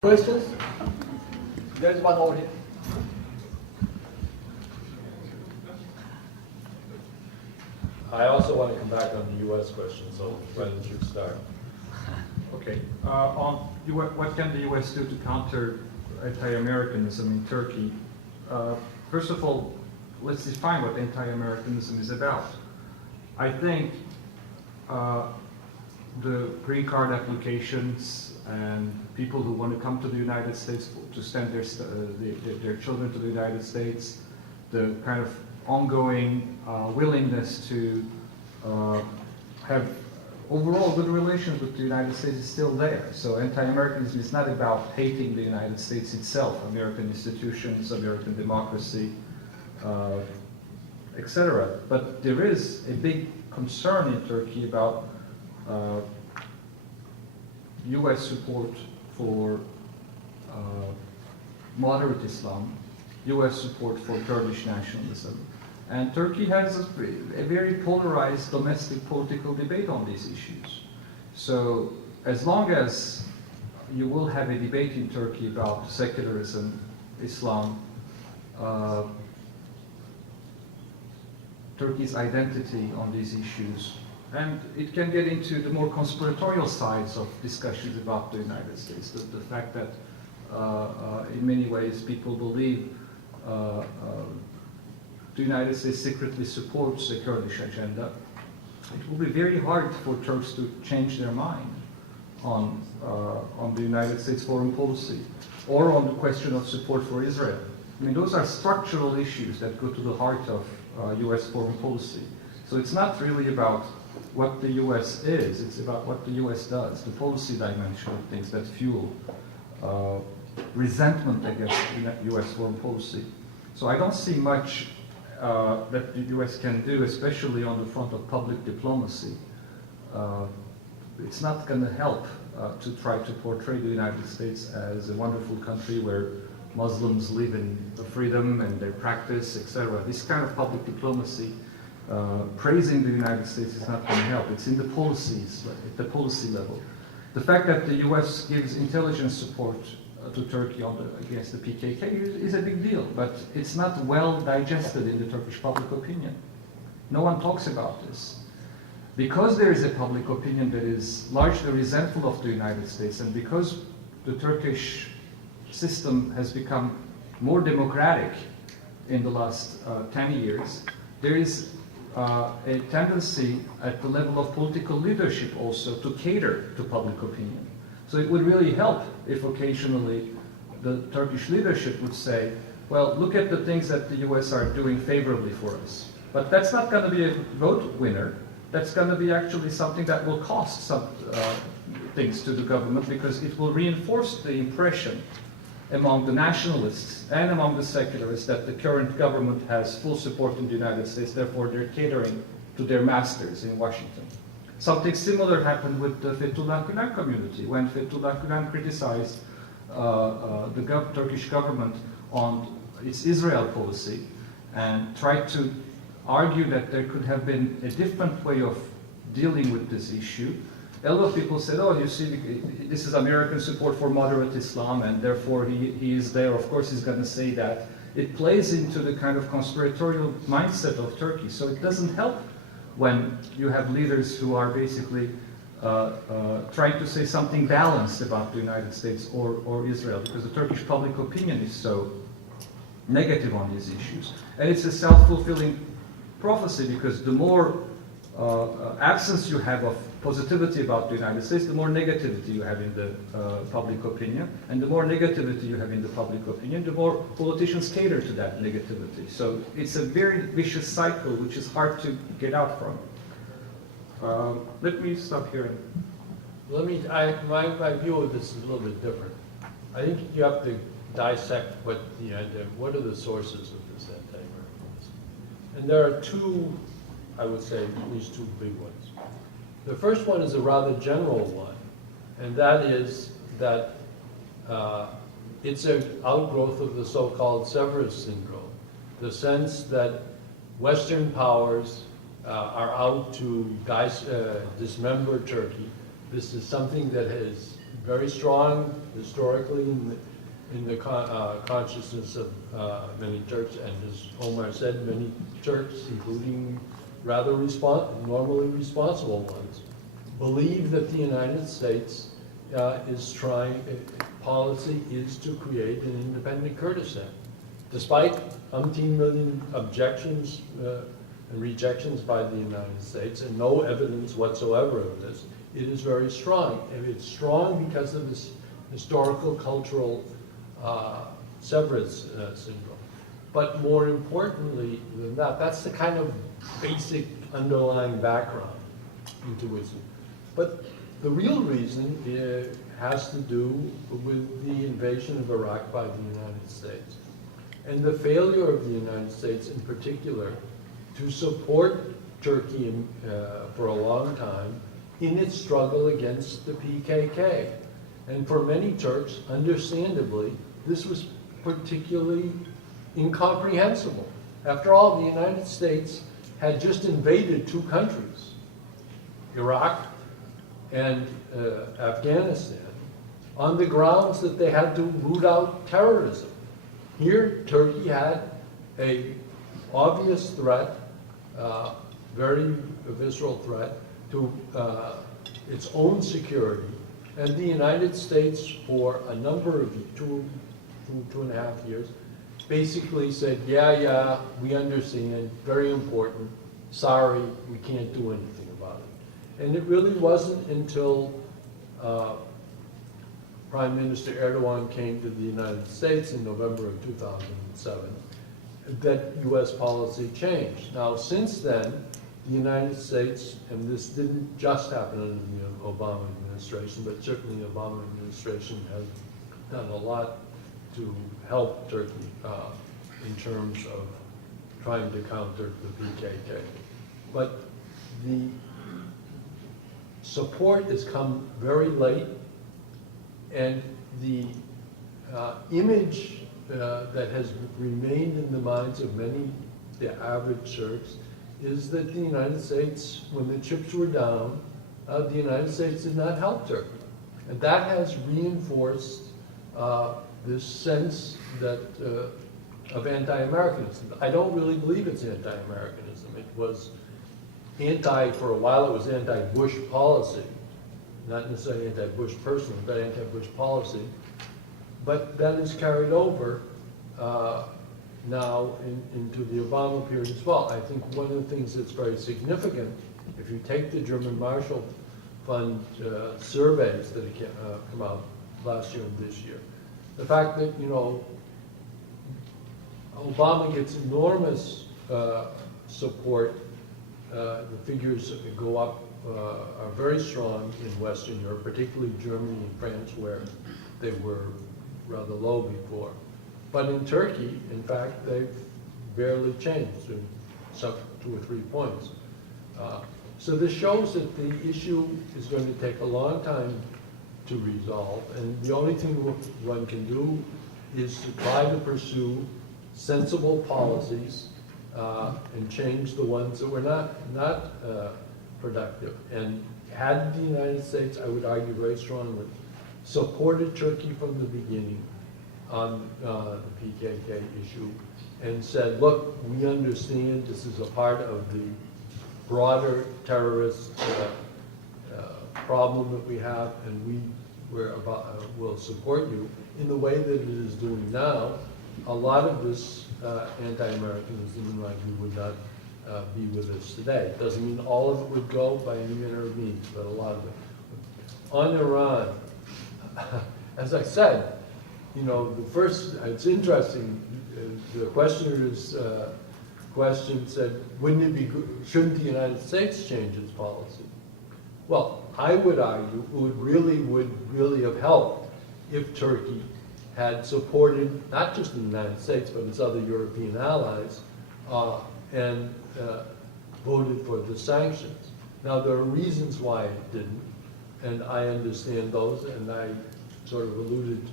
Questions? There's one over here. I also want to come back on the U.S. question, so why don't you start? Okay. What can the U.S. do to counter anti-Americanism in Turkey? First of all, let's define what anti-Americanism is about. I think the green card applications and people who want to come to the United States to send their children to the United States, the kind of ongoing willingness to have overall good relations with the United States is still there. So anti-Americanism is not about hating the United States itself, American institutions, American democracy, etc. But there is a big concern in Turkey about U.S. support for moderate Islam, U.S. support for Kurdish nationalism. And Turkey has a very polarized domestic political debate on these issues. So as long as you will have a debate in Turkey about secularism, Islam, Turkey's identity on these issues, and it can get into the more conspiratorial sides of discussions about the United States. The fact that in many ways people believe the United States secretly supports the Kurdish agenda. It will be very hard for Turks to change their mind on the United States foreign policy or on the question of support for Israel. I mean, those are structural issues that go to the heart of U.S. foreign policy. So it's not really about what the U.S. is, it's about what the U.S. does, the policy dimension of things that fuel resentment against U.S. foreign policy. So I don't see much that the U.S. can do, especially on the front of public diplomacy. It's not going to help to try to portray the United States as a wonderful country where Muslims live in freedom and their practice, etc. This kind of public diplomacy, praising the United States is not going to help. It's in the policies, at the policy level. The fact that the U.S. gives intelligence support to Turkey against the PKK is a big deal, but it's not well digested in the Turkish public opinion. No one talks about this. Because there is a public opinion that is largely resentful of the United States, and because the Turkish system has become more democratic in the last 10 years, there is a tendency at the level of political leadership also to cater to public opinion. So it would really help if occasionally the Turkish leadership would say, well, look at the things that the US are doing favorably for us. But that's not going to be a vote winner. That's going to be actually something that will cost some things to the government, because it will reinforce the impression among the nationalists and among the secularists that the current government has full support in the United States, therefore they're catering to their masters in Washington. Something similar happened with the Fethullah Gülen community when Fethullah Gülen criticized the Turkish government on its Israel policy and tried to argue that there could have been a different way of dealing with this issue. A lot of people said, oh, you see, this is American support for moderate Islam, and therefore he is there. Of course he's going to say that. It plays into the kind of conspiratorial mindset of Turkey. So it doesn't help when you have leaders who are basically trying to say something balanced about the United States or Israel, because the Turkish public opinion is so negative on these issues. And it's a self-fulfilling prophecy, because the more absence you have of positivity about the United States, the more negativity you have in the public opinion, and the more negativity you have in the public opinion, the more politicians cater to that negativity. So it's a very vicious cycle which is hard to get out from. Let me stop here. My view of this is a little bit different. I think you have to dissect what are the sources of this anti-Americanism. And there are two, I would say, at least two big ones. The first one is a rather general one, and that is that it's an outgrowth of the so-called Severus syndrome, the sense that Western powers are out to dismember Turkey. This is something that has very strong historically in the consciousness of many Turks, and as Omar said, many Turks, including rather normally responsible ones, believe that the United States policy is to create an independent Kurdistan. Despite umpteen million objections and rejections by the United States, and no evidence whatsoever of this, it is very strong. And it's strong because of this historical, cultural severance syndrome. But more importantly than that, that's the kind of basic underlying background into which. But the real reason has to do with the invasion of Iraq by the United States. And the failure of the United States in particular to support Turkey for a long time in its struggle against the PKK. And for many Turks, understandably, this was particularly incomprehensible. After all, the United States had just invaded two countries, Iraq and Afghanistan, on the grounds that they had to root out terrorism. Here, Turkey had an obvious threat, very visceral threat to its own security, and the United States, for a number of 2.5 years, basically said, yeah, we understand, very important, sorry, we can't do anything about it. And it really wasn't until Prime Minister Erdogan came to the United States in November of 2007 that U.S. policy changed. Now, since then, the United States, and this didn't just happen under the Obama administration, but certainly the Obama administration has done a lot to help Turkey in terms of trying to counter the PKK. But the support has come very late, and the image that has remained in the minds of many, the average Turks, is that the United States, when the chips were down, the United States did not help Turkey. And that has reinforced this sense that of anti-Americanism. I don't really believe it's anti-Americanism. It was for a while it was anti-Bush policy, not necessarily anti-Bush personally, but anti-Bush policy. But that is carried over now into the Obama period as well. I think one of the things that's very significant, if you take the German Marshall Fund surveys that have come out last year and this year, the fact that, Obama gets enormous support, the figures that go up are very strong in Western Europe, particularly Germany and France, where they were rather low before. But in Turkey, in fact, they've barely changed, some 2 or 3 points. So this shows that the issue is going to take a long time to resolve, and the only thing one can do is to try to pursue sensible policies and change the ones that were not productive. And had the United States, I would argue very strongly, supported Turkey from the beginning on the PKK issue and said, look, we understand this is a part of the broader terrorist problem that we have, and will support you in the way that it is doing now, a lot of this anti-Americanism, in my view, would not be with us today. It doesn't mean all of it would go by any manner of means, but a lot of it. On Iran, as I said, it's interesting, the questioner's question said, shouldn't the United States change its policy? Well, I would argue it would really have helped if Turkey had supported not just the United States, but its other European allies, and voted for the sanctions. Now, there are reasons why it didn't, and I understand those, and I sort of alluded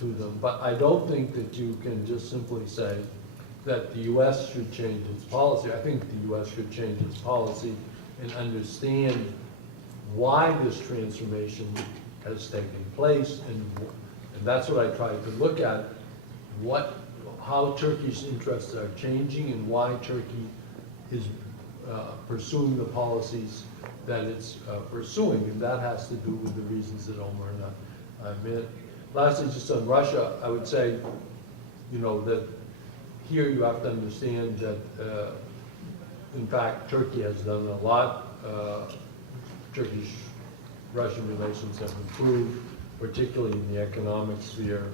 to them, but I don't think that you can just simply say that the U.S. should change its policy. I think the U.S. should change its policy and understand why this transformation has taken place, and that's what I tried to look at, how Turkey's interests are changing and why Turkey is pursuing the policies that it's pursuing, and that has to do with the reasons that Omar and I meant. Lastly, just on Russia, I would say, that here you have to understand that, in fact, Turkey has done a lot. Turkish-Russian relations have improved, particularly in the economic sphere.